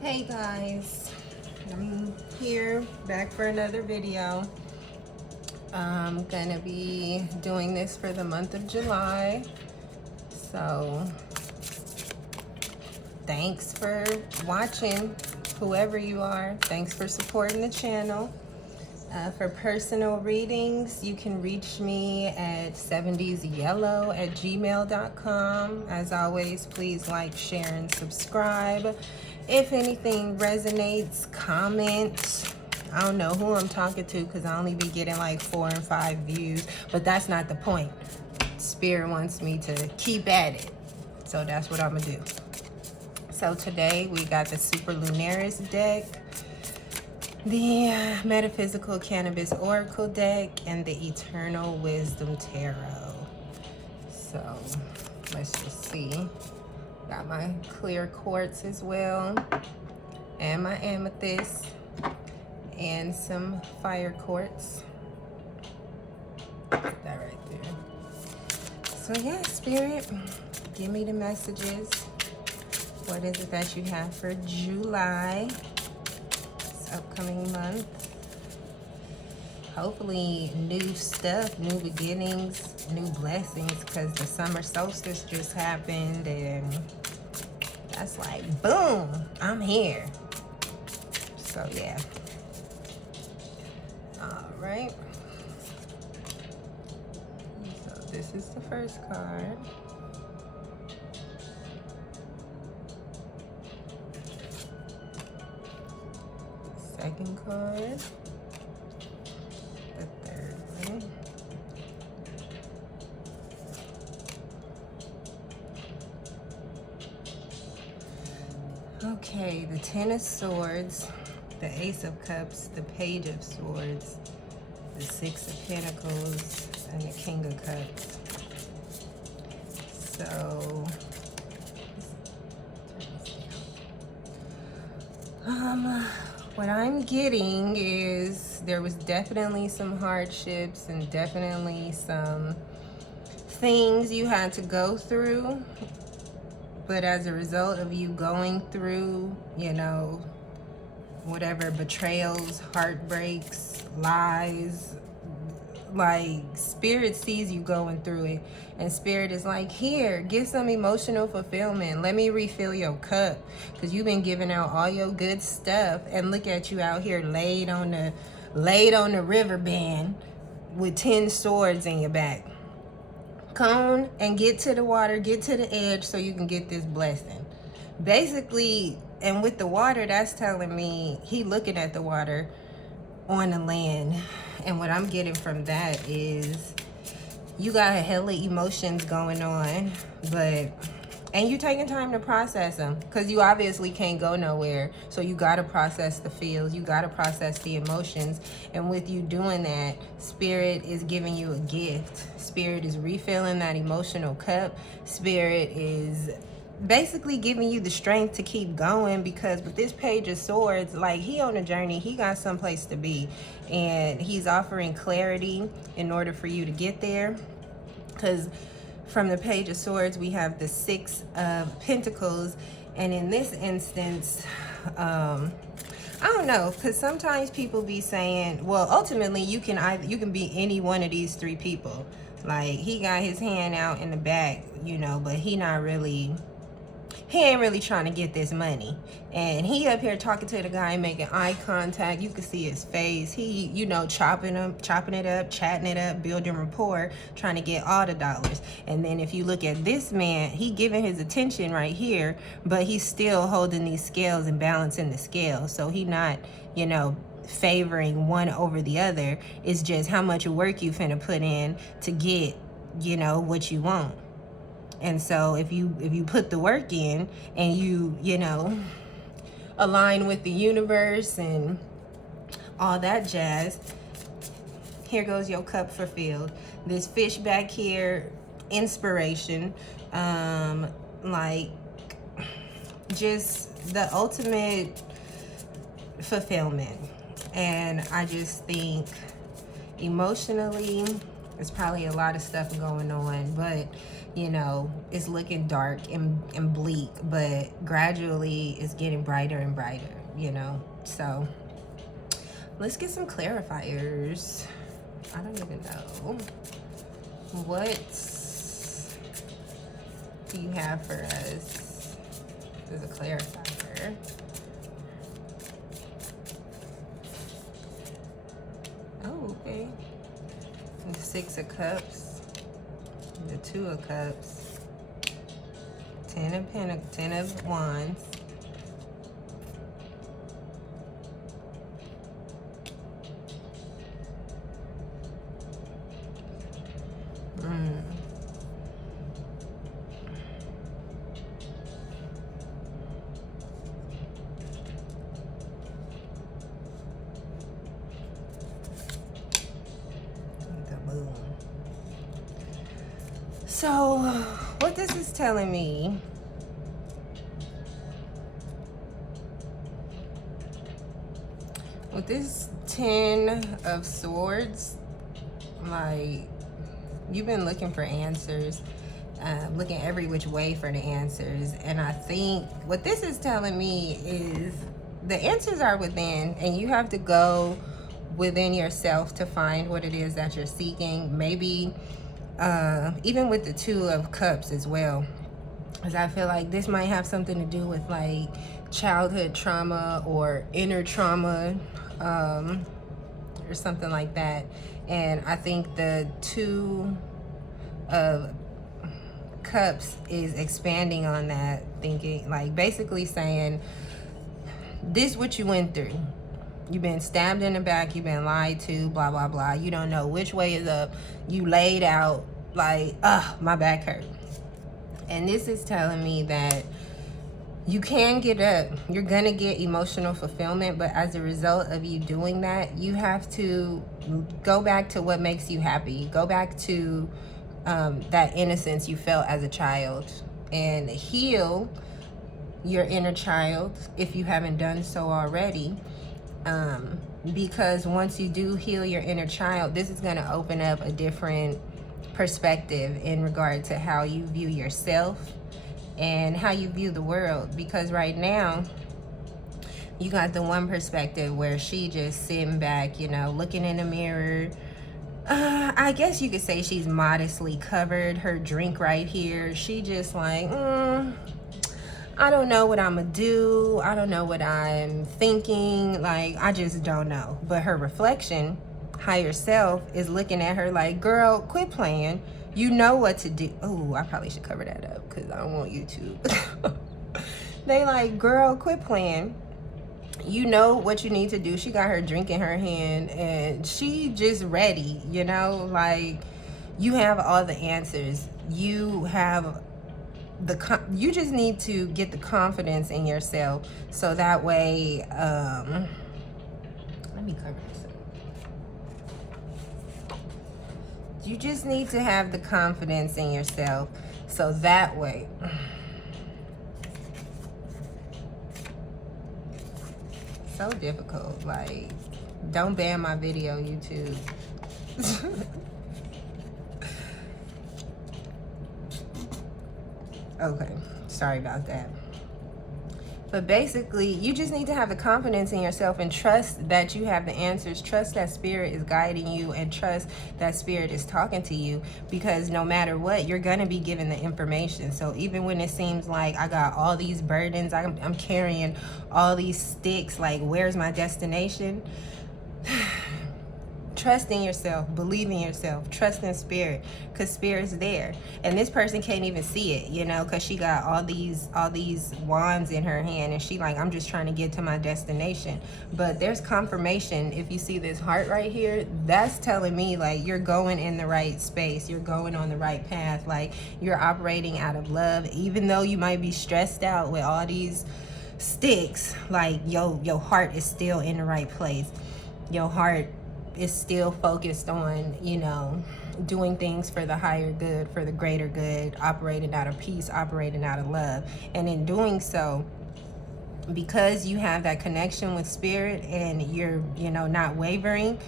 Hey guys, I'm here back for another video. I'm gonna be doing this for the month of July. So thanks for watching, whoever you are. Thanks for supporting the channel. For personal readings, you can reach me at 70syellow@gmail.com. As always, please like, share, and subscribe. If anything resonates, comment. I don't know who I'm talking to because I only be getting like 4 and 5 views, but that's not the point. Spirit wants me to keep at it. So that's what I'm gonna do. So today we got the Super Lunaris deck, the Metaphysical Cannabis Oracle deck, and the Eternal Wisdom Tarot. So let's just see. Got my clear quartz as well, and my amethyst, and some fire quartz. That right there. So yeah, Spirit, give me the messages. What is it that you have for July? Upcoming month. Hopefully new stuff, new beginnings, new blessings, because the summer solstice just happened and that's like boom, I'm here. So yeah. All right, so this is the first card. Second card, the third one, okay, the Ten of Swords, the Ace of Cups, the Page of Swords, the Six of Pentacles, and the King of Cups. So what I'm getting is there was definitely some hardships and definitely some things you had to go through. But as a result of you going through, you know, whatever betrayals, heartbreaks, lies, like Spirit sees you going through it, and Spirit is like, here, get some emotional fulfillment. Let me refill your cup, because you've been giving out all your good stuff, and look at you out here laid on the river band with 10 swords in your back. Come and get to the water, get to the edge so you can get this blessing. Basically, and with the water, that's telling me he looking at the water on the land. And what I'm getting from that is you got a hella emotions going on, and you taking time to process them, because you obviously can't go nowhere. So you got to process the feels, you got to process the emotions. And with you doing that, Spirit is giving you a gift. Spirit is refilling that emotional cup. Spirit is basically giving you the strength to keep going, because with this Page of Swords, like, he on a journey, he got someplace to be, and he's offering clarity in order for you to get there. Because from the Page of Swords, we have the Six of Pentacles, and in this instance, I don't know, because sometimes people be saying, well, ultimately you can be any one of these three people. Like, he got his hand out in the back, you know, but he ain't really trying to get this money. And he up here talking to the guy, making eye contact. You can see his face. He, you know, chopping it up, chatting it up, building rapport, trying to get all the dollars. And then if you look at this man, he giving his attention right here, but he's still holding these scales and balancing the scales. So he not, you know, favoring one over the other. It's just how much work you finna put in to get, you know, what you want. And so if you put the work in, and you know, align with the universe and all that jazz, here goes your cup fulfilled. This fish back here, inspiration, like just the ultimate fulfillment. And I just think emotionally, there's probably a lot of stuff going on, but you know, it's looking dark and bleak, but gradually it's getting brighter and brighter, you know. So let's get some clarifiers. I don't even know. What do you have for us as a clarifier? Oh, okay. The 6 of Cups, the 2 of Cups, 10 of Pentacles, 10 of Wands, So, what this is telling me, with this 10 of Swords, like, you've been looking for answers, looking every which way for the answers. And I think what this is telling me is the answers are within, and you have to go within yourself to find what it is that you're seeking. Maybe even with the 2 of Cups as well, because I feel like this might have something to do with like childhood trauma or inner trauma, or something like that. And I think the 2 of Cups is expanding on that, thinking like basically saying this what you went through. You've been stabbed in the back, you've been lied to, blah, blah, blah. You don't know which way is up. You laid out like, my back hurt. And this is telling me that you can get up. You're gonna get emotional fulfillment, but as a result of you doing that, you have to go back to what makes you happy. Go back to that innocence you felt as a child and heal your inner child if you haven't done so already. Because once you do heal your inner child, this is going to open up a different perspective in regard to how you view yourself and how you view the world. Because right now, you got the one perspective where she just sitting back, you know, looking in the mirror. I guess you could say she's modestly covered, her drink right here. She just like, I don't know what I'm gonna do. I don't know what I'm thinking. Like, I just don't know. But her reflection, higher self, is looking at her like, girl, quit playing. You know what to do. Oh, I probably should cover that up because I don't want YouTube. They like, girl, quit playing. You know what you need to do. She got her drink in her hand and she just ready, you know? Like, you have all the answers. You have you just need to get the confidence in yourself so that way let me cover this up. You just need to have the confidence in yourself so that way so difficult. Like, don't ban my video, YouTube. Okay, sorry about that. But basically, you just need to have the confidence in yourself and trust that you have the answers. Trust that spirit is guiding you and trust that spirit is talking to you, because no matter what, you're going to be given the information. So even when it seems like I got all these burdens, I'm carrying all these sticks, like where's my destination? Trust in yourself, believe in yourself, trust in spirit, because spirit's there. And this person can't even see it, you know, because she got all these wands in her hand and she like, I'm just trying to get to my destination. But there's confirmation. If you see this heart right here, that's telling me like you're going in the right space, you're going on the right path, like you're operating out of love. Even though you might be stressed out with all these sticks, like your heart is still in the right place. Your heart is still focused on, you know, doing things for the higher good, for the greater good, operating out of peace, operating out of love. And in doing so, because you have that connection with spirit and you're, you know, not wavering,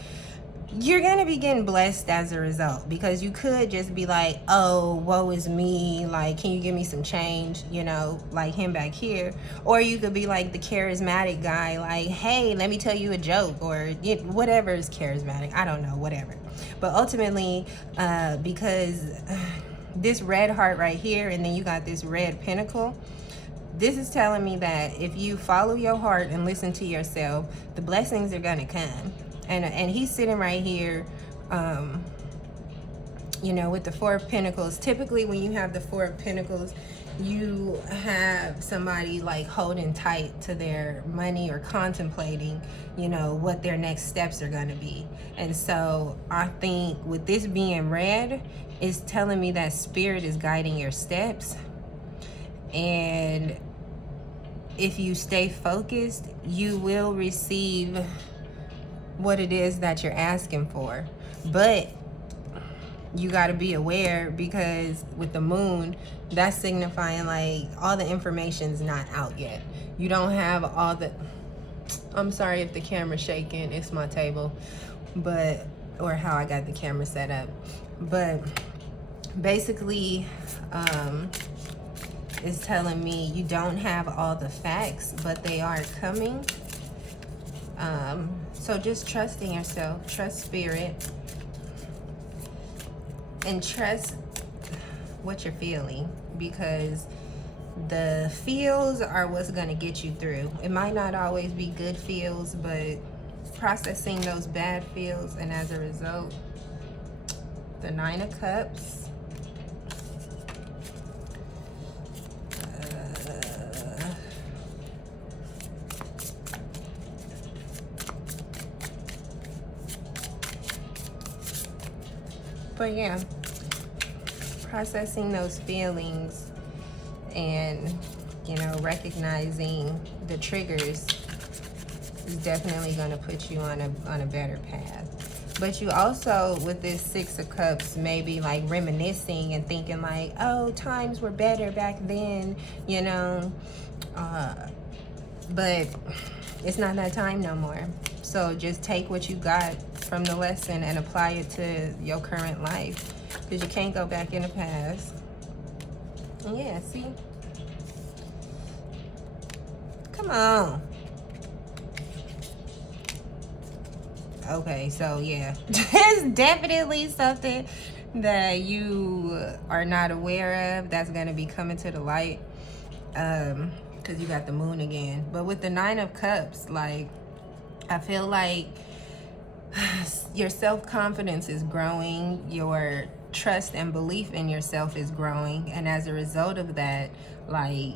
you're gonna be getting blessed as a result, because you could just be like, oh, woe is me, like, can you give me some change, you know, like him back here. Or you could be like the charismatic guy, like, hey, let me tell you a joke, or whatever is charismatic, I don't know, whatever. But ultimately, because this red heart right here, and then you got this red pentacle, this is telling me that if you follow your heart and listen to yourself, the blessings are gonna come. And he's sitting right here, you know, with the Four of Pentacles. Typically when you have the Four of Pentacles, you have somebody like holding tight to their money or contemplating, you know, what their next steps are going to be. And so I think with this being red, it's telling me that spirit is guiding your steps. And if you stay focused, you will receive what it is that you're asking for. But you got to be aware, because with the moon, that's signifying like all the information's not out yet. You don't have all the, I'm sorry if the camera's shaking, it's my table, but, or how I got the camera set up. But basically, it's telling me you don't have all the facts, but they are coming. So just trust in yourself, trust spirit, and trust what you're feeling, because the feels are what's going to get you through. It might not always be good feels, but processing those bad feels, and as a result, the Nine of Cups, but yeah, processing those feelings and, you know, recognizing the triggers is definitely going to put you on a better path. But you also, with this Six of Cups, maybe like reminiscing and thinking like, oh, times were better back then, you know, but it's not that time no more. So just take what you got from the lesson and apply it to your current life, because you can't go back in the past. And yeah, see? Come on. Okay, so yeah, there's definitely something that you are not aware of that's gonna be coming to the light, because you got the moon again. But with the Nine of Cups, like, I feel like your self-confidence is growing, your trust and belief in yourself is growing, and as a result of that, like,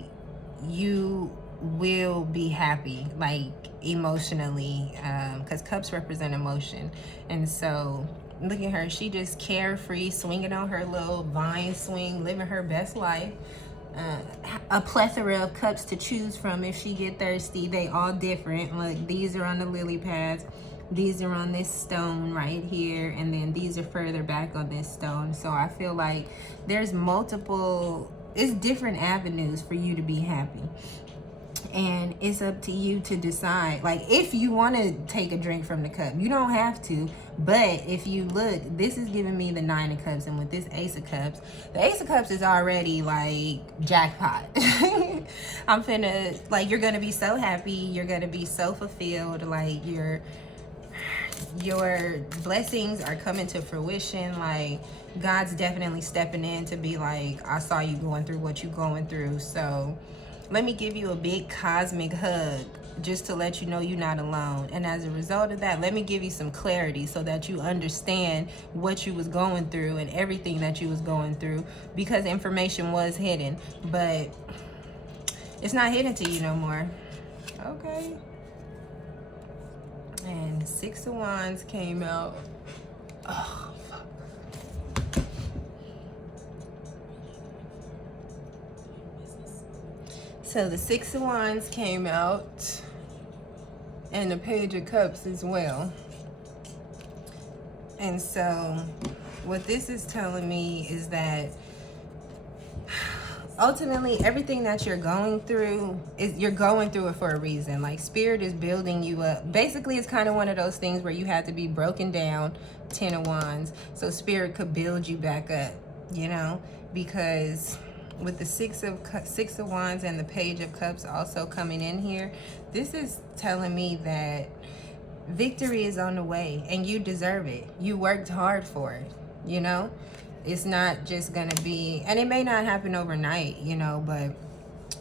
you will be happy, like emotionally, because cups represent emotion. And so look at her, she just carefree, swinging on her little vine swing, living her best life. A plethora of cups to choose from if she get thirsty. They all different. Like, these are on the lily pads, these are on this stone right here, and then these are further back on this stone. So I feel like there's multiple, it's different avenues for you to be happy. And it's up to you to decide, like, if you want to take a drink from the cup. You don't have to, but if you look, this is giving me the Nine of Cups, and with this Ace of Cups, the Ace of Cups is already like jackpot. I'm finna, like, you're gonna be so happy, you're gonna be so fulfilled, like your blessings are coming to fruition. Like, God's definitely stepping in to be like, I saw you going through what you're going through, so let me give you a big cosmic hug just to let you know you're not alone. And as a result of that, let me give you some clarity so that you understand what you was going through and everything that you was going through, because information was hidden, but it's not hidden to you no more. Okay. And Six of Wands came out. Oh, fuck. So the Six of Wands came out, and the Page of Cups as well. And so what this is telling me is that ultimately everything that you're going through is, you're going through it for a reason. Like spirit is building you up. Basically, it's kind of one of those things where you had to be broken down, 10 of Wands, so spirit could build you back up, you know, because with the six of Wands and the Page of Cups also coming in here, this is telling me that victory is on the way and you deserve it. You worked hard for it, you know. It's not just gonna be, and it may not happen overnight, you know, but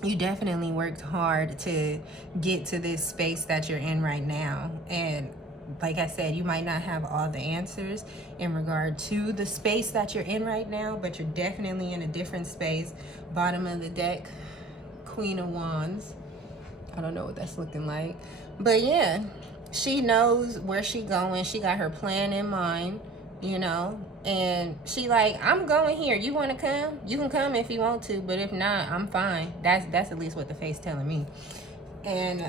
you definitely worked hard to get to this space that you're in right now. And like I said, you might not have all the answers in regard to the space that you're in right now, but you're definitely in a different space. Bottom of the deck, Queen of Wands. I don't know what that's looking like, but yeah, she knows where she going. She got her plan in mind, you know, and she like, I'm going here. You want to come? You can come if you want to, but if not, I'm fine. That's at least what the face telling me. And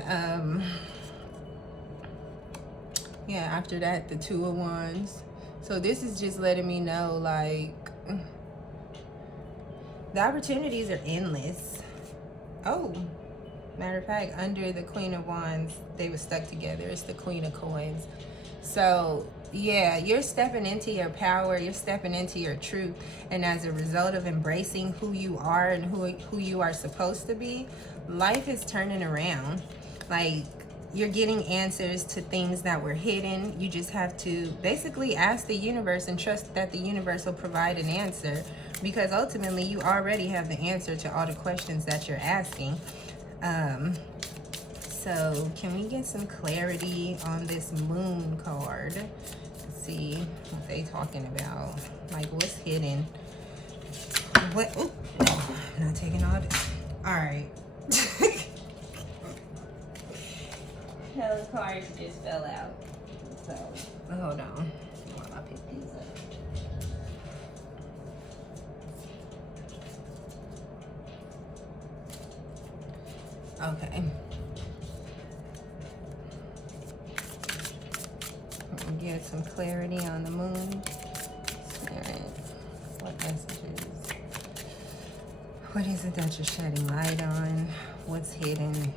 yeah, after that, the Two of Wands. So this is just letting me know, like, the opportunities are endless. Oh, matter of fact, under the Queen of Wands, they were stuck together. It's the Queen of Coins. So yeah, you're stepping into your power, you're stepping into your truth, and as a result of embracing who you are and who you are supposed to be, life is turning around. Like, you're getting answers to things that were hidden. You just have to basically ask the universe and trust that the universe will provide an answer, because ultimately you already have the answer to all the questions that you're asking. So can we get some clarity on this Moon card? Let's see what they talking about. Like, what's hidden? What? Ooh, I'm not taking all this. All right. Those cards just fell out. So hold on while I pick these up. Okay. Get some clarity on the Moon. Spirit, what messages? What is it that you're shedding light on? What's hidden?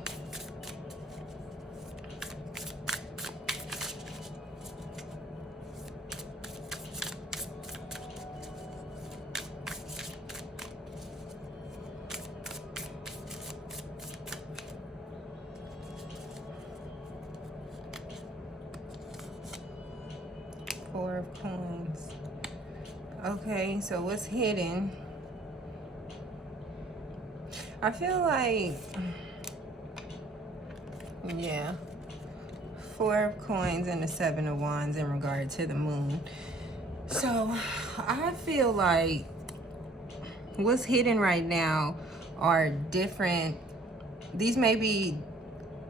Four of Coins. Okay, so what's hidden? I feel like, yeah, Four of Coins and the Seven of Wands in regard to the Moon. So I feel like what's hidden right now are different, these may be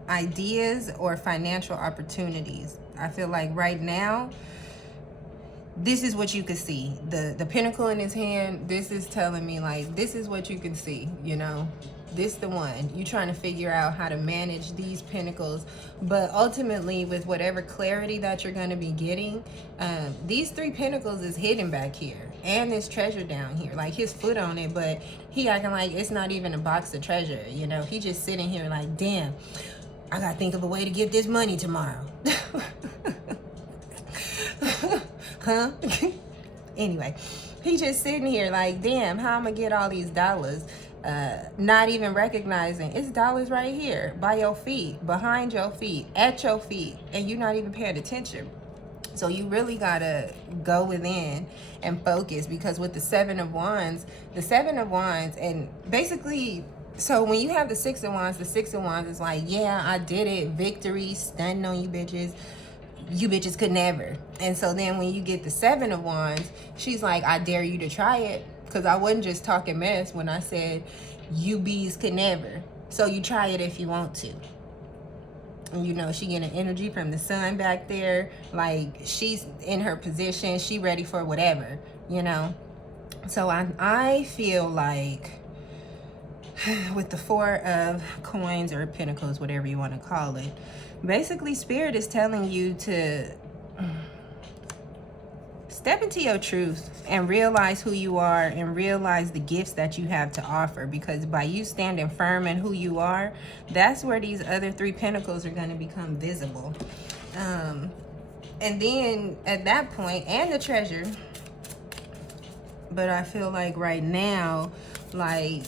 ideas or financial opportunities. I feel like right now, this is what you can see. The pentacle in his hand, this is telling me, like, this is what you can see, you know. This the one. You trying to figure out how to manage these pentacles. But ultimately, with whatever clarity that you're going to be getting, these three pentacles is hidden back here. And this treasure down here. Like, his foot on it, but he acting like it's not even a box of treasure, you know. He just sitting here like, damn, I got to think of a way to get this money tomorrow. Huh? Anyway, he just sitting here like, damn, how I'm gonna get all these dollars? Not even recognizing it's dollars right here by your feet, behind your feet, at your feet, and you're not even paying attention. So you really gotta go within and focus, because with the Seven of Wands, and basically, so when you have the Six of Wands is like, yeah, I did it, victory, stunning on you bitches. You bitches could never. And so then when you get the Seven of Wands, she's like, I dare you to try it. Because I wasn't just talking mess when I said you bees could never. So you try it if you want to. And you know, she getting energy from the sun back there. Like, she's in her position. She ready for whatever, you know. So I feel like with the Four of Coins or Pentacles, whatever you want to call it, basically Spirit is telling you to step into your truth and realize who you are and realize the gifts that you have to offer, because by you standing firm in who you are, that's where these other 3 pentacles are going to become visible. And then at that point, and the treasure, but I feel like right now, like,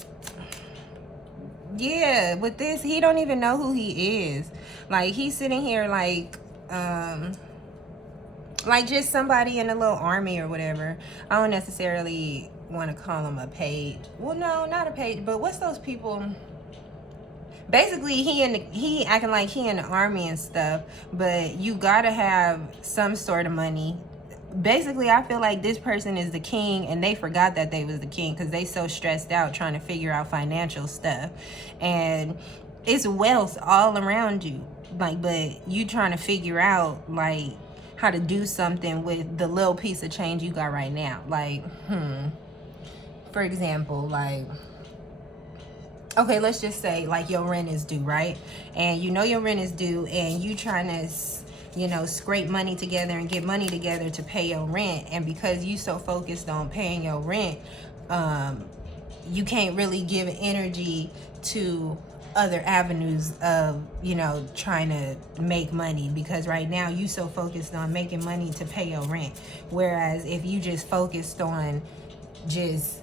yeah, with this, he don't even know who he is. Like, he's sitting here like just somebody in a little army or whatever. I don't necessarily want to call him a page. Well, no, not a page, but what's those people? Basically, he acting like he in the army and stuff, but you gotta have some sort of money. Basically, I feel like this person is the king and they forgot that they was the king because they so stressed out trying to figure out financial stuff. And it's wealth all around you. Like, but you trying to figure out, like, how to do something with the little piece of change you got right now. Like, for example, like, okay, let's just say like your rent is due, right? And you know your rent is due and you trying to, you know, scrape money together and get money together to pay your rent. And because you so focused on paying your rent, you can't really give energy to other avenues of, you know, trying to make money, because right now you so focused on making money to pay your rent. Whereas if you just focused on just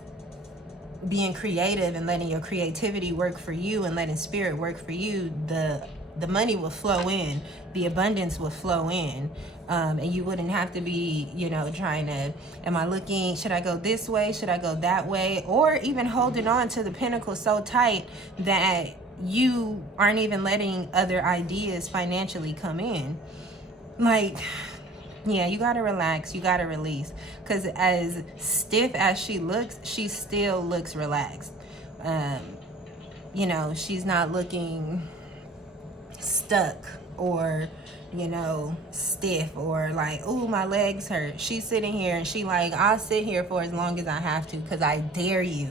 being creative and letting your creativity work for you and letting spirit work for you, the money will flow in, the abundance will flow in, and you wouldn't have to be, you know, trying to, am I looking, should I go this way, should I go that way, or even holding on to the pinnacle so tight that you aren't even letting other ideas financially come in. Like, yeah, you gotta relax, you gotta release, because as stiff as she looks, she still looks relaxed. You know, she's not looking stuck or, you know, stiff or like, oh, my legs hurt. She's sitting here and she like, I'll sit here for as long as I have to, because I dare you.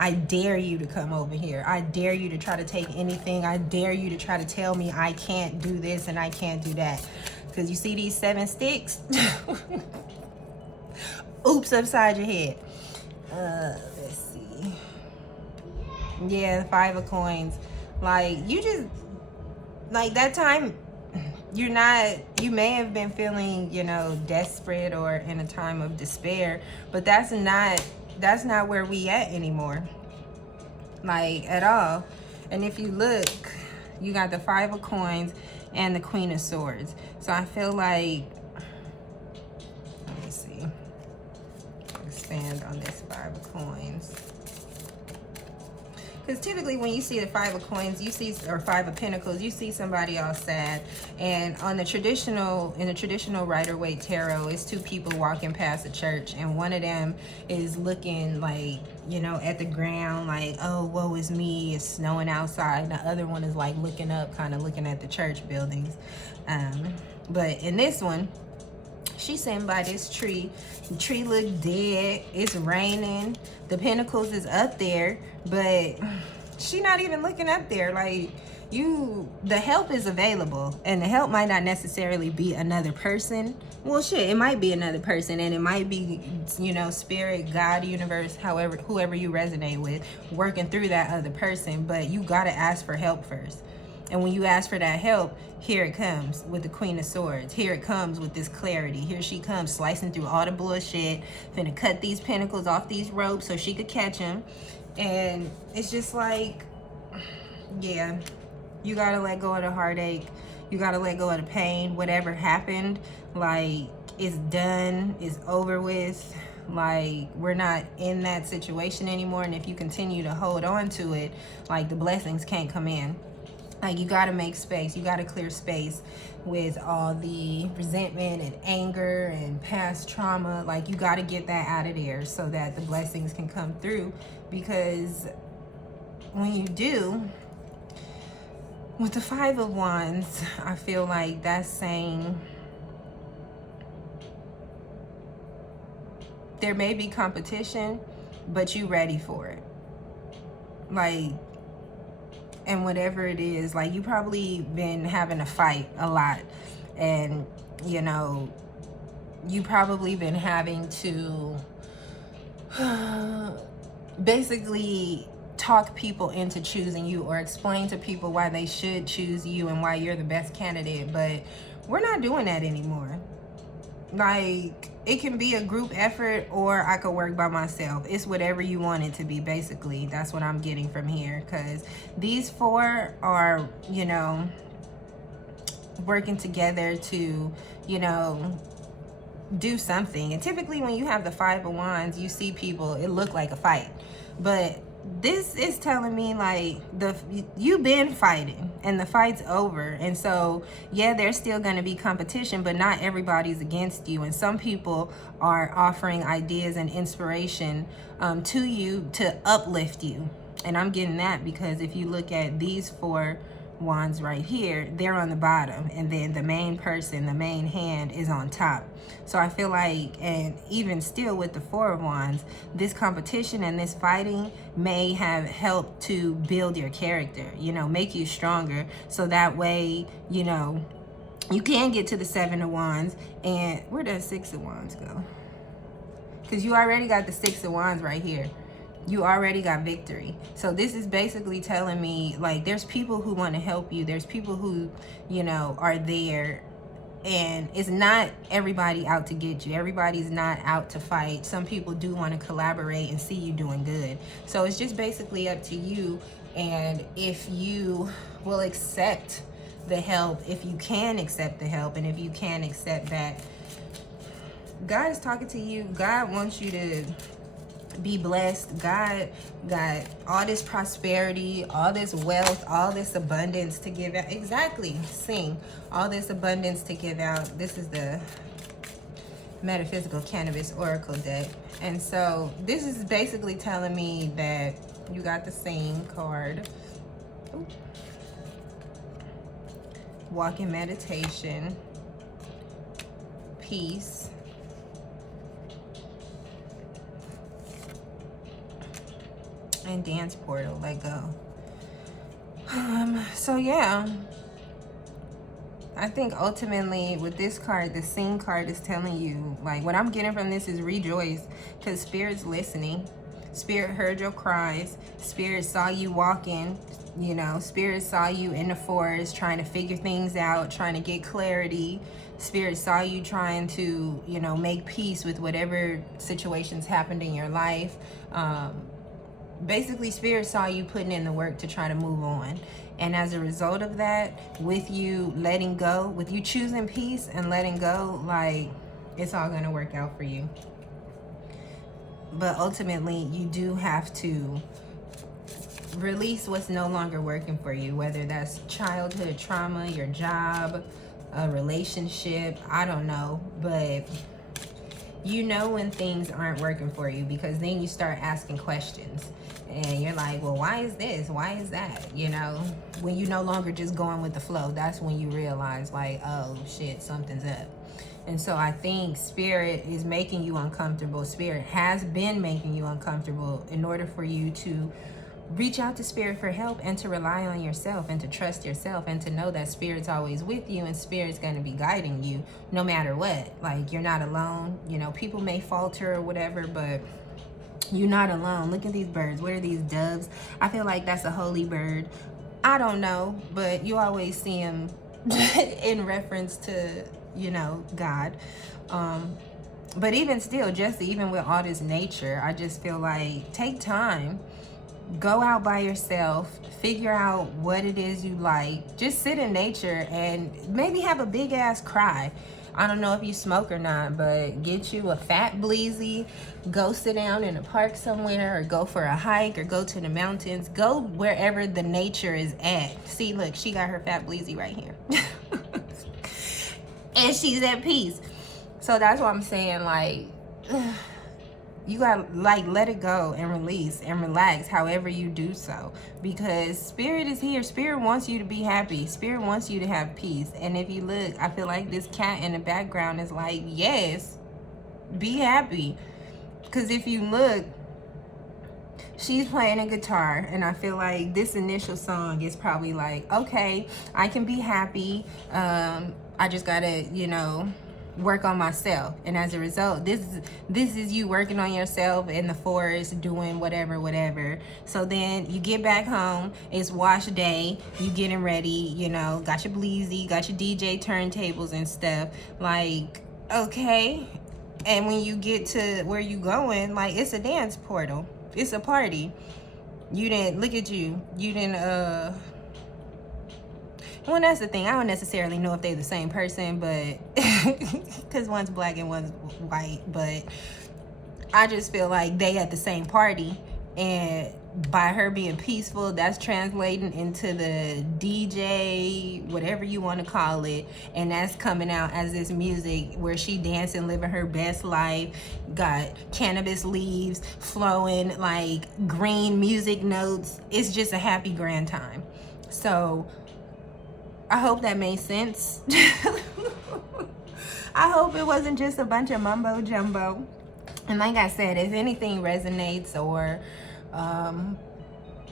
I dare you to come over here. I dare you to try to take anything. I dare you to try to tell me I can't do this and I can't do that. Because you see these 7 sticks? Oops, upside your head. Let's see. Yeah, the 5 of coins. Like, you just, like, that time, you may have been feeling, you know, desperate or in a time of despair, but that's not where we at anymore, like, at all. And if you look, you got the 5 of coins and the Queen of Swords. So I feel like, let me see, expand on this 5 of coins. Because typically when you see the 5 of coins, you see, or 5 of pentacles, you see somebody all sad. And on the traditional, in the traditional Rider-Waite tarot, it's 2 people walking past a church, and one of them is looking like, you know, at the ground, like, oh, woe is me, it's snowing outside. And the other one is like looking up, kind of looking at the church buildings. But in this one, she's sitting by this tree. The tree look dead. It's raining. The pentacles is up there, but she not even looking up there. Like, the help is available, and the help might not necessarily be another person. Well, shit, it might be another person, and it might be, you know, spirit, God, universe, however, whoever you resonate with, working through that other person. But you gotta ask for help first. And when you ask for that help, here it comes with the Queen of Swords. Here it comes with this clarity. Here she comes slicing through all the bullshit, finna cut these pentacles off these ropes so she could catch them. And it's just like, yeah, you gotta let go of the heartache. You gotta let go of the pain. Whatever happened, like, it's done, it's over with. Like, we're not in that situation anymore. And if you continue to hold on to it, like, the blessings can't come in. Like, you got to make space. You got to clear space with all the resentment and anger and past trauma. Like, you got to get that out of there so that the blessings can come through. Because when you do, with the 5 of Wands, I feel like that's saying there may be competition, but you ready for it. Like, and whatever it is, like, you probably been having a fight a lot, and, you know, you probably been having to basically talk people into choosing you, or explain to people why they should choose you and why you're the best candidate. But we're not doing that anymore. Like, it can be a group effort, or I could work by myself. It's whatever you want it to be, basically. That's what I'm getting from here, because these four are, you know, working together to, you know, do something. And typically when you have the Five of Wands, you see people, it look like a fight. But this is telling me, like, you've been fighting and the fight's over. And so, yeah, there's still going to be competition, but not everybody's against you. And some people are offering ideas and inspiration to you to uplift you. And I'm getting that because if you look at these four wands right here, they're on the bottom, and then the main person, the main hand, is on top. So I feel like, and even still with the Four of Wands, this competition and this fighting may have helped to build your character, you know, make you stronger, so that way, you know, you can get to the Seven of Wands. And where does Six of Wands go? Because you already got the Six of Wands right here. You already got victory. So this is basically telling me, like, there's people who want to help you. There's people who, you know, are there. And it's not everybody out to get you. Everybody's not out to fight. Some people do want to collaborate and see you doing good. So it's just basically up to you. And if you will accept the help, if you can accept the help, and if you can accept that God is talking to you, God wants you to be blessed. God got all this prosperity, all this wealth, all this abundance to give out. Exactly. Sing. All this abundance to give out. This is the Metaphysical Cannabis Oracle deck. And so this is basically telling me that you got the Sing card. Ooh. Walk in meditation. Peace. And Dance Portal, let go. So yeah, I think ultimately with this card, the Sing card is telling you, like, what I'm getting from this is rejoice, because Spirit's listening. Spirit heard your cries. Spirit saw you walking, you know, Spirit saw you in the forest trying to figure things out, trying to get clarity. Spirit saw you trying to, you know, make peace with whatever situations happened in your life. Basically, Spirit saw you putting in the work to try to move on. And as a result of that, with you letting go, with you choosing peace and letting go, like, it's all going to work out for you. But ultimately, you do have to release what's no longer working for you, whether that's childhood trauma, your job, a relationship, I don't know. But you know when things aren't working for you, because then you start asking questions. And you're like, well, why is this? Why is that? You know, when you're no longer just going with the flow, that's when you realize, like, oh, shit, something's up. And so I think Spirit is making you uncomfortable. Spirit has been making you uncomfortable in order for you to reach out to Spirit for help, and to rely on yourself, and to trust yourself, and to know that Spirit's always with you, and Spirit's going to be guiding you no matter what. Like, you're not alone. You know, people may falter or whatever, but you're not alone. Look at these birds. What are these, doves? I feel like that's a holy bird. I don't know, but you always see them in reference to, you know, God. But even still, just even with all this nature, I just feel like take time. Go out by yourself, figure out what it is you like. Just sit in nature and maybe have a big ass cry. I don't know if you smoke or not, but get you a fat bleezy, go sit down in a park somewhere, or go for a hike, or go to the mountains. Go wherever the nature is at. See, look, she got her fat bleezy right here. And she's at peace. So that's what I'm saying, like, you gotta, like, let it go and release and relax however you do so, because Spirit is here. Spirit wants you to be happy. Spirit wants you to have peace. And if you look, I feel like this cat in the background is like, yes, be happy. Because if you look, she's playing a guitar, and I feel like this initial song is probably like, okay, I can be happy. I just gotta, you know, work on myself. And as a result, this is you working on yourself in the forest, doing whatever. So then you get back home, it's wash day, you getting ready, you know, got your bleezy, got your DJ turntables and stuff. Like, okay. And when you get to where you going, like, it's a dance portal, it's a party. You didn't, look at you didn't well, that's the thing. I don't necessarily know if they're the same person, but because one's black and one's white, but I just feel like they at the same party, and by her being peaceful, that's translating into the DJ, whatever you want to call it, and that's coming out as this music where she dancing, living her best life, got cannabis leaves flowing, like green music notes. It's just a happy grand time. So I hope that made sense. I hope it wasn't just a bunch of mumbo jumbo. And like I said, if anything resonates or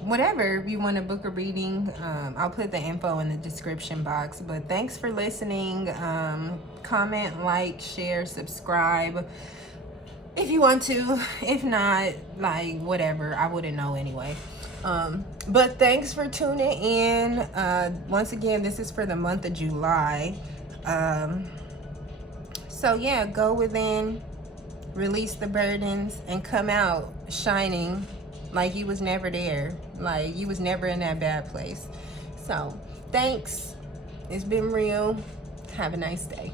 whatever, you want to book a reading, I'll put the info in the description box. But thanks for listening. Comment, like, share, subscribe if you want to. If not, like, whatever, I wouldn't know anyway. But thanks for tuning in. Once again, this is for the month of July. So yeah, go within, release the burdens, and come out shining like you was never there, like you was never in that bad place. So thanks. It's been real. Have a nice day.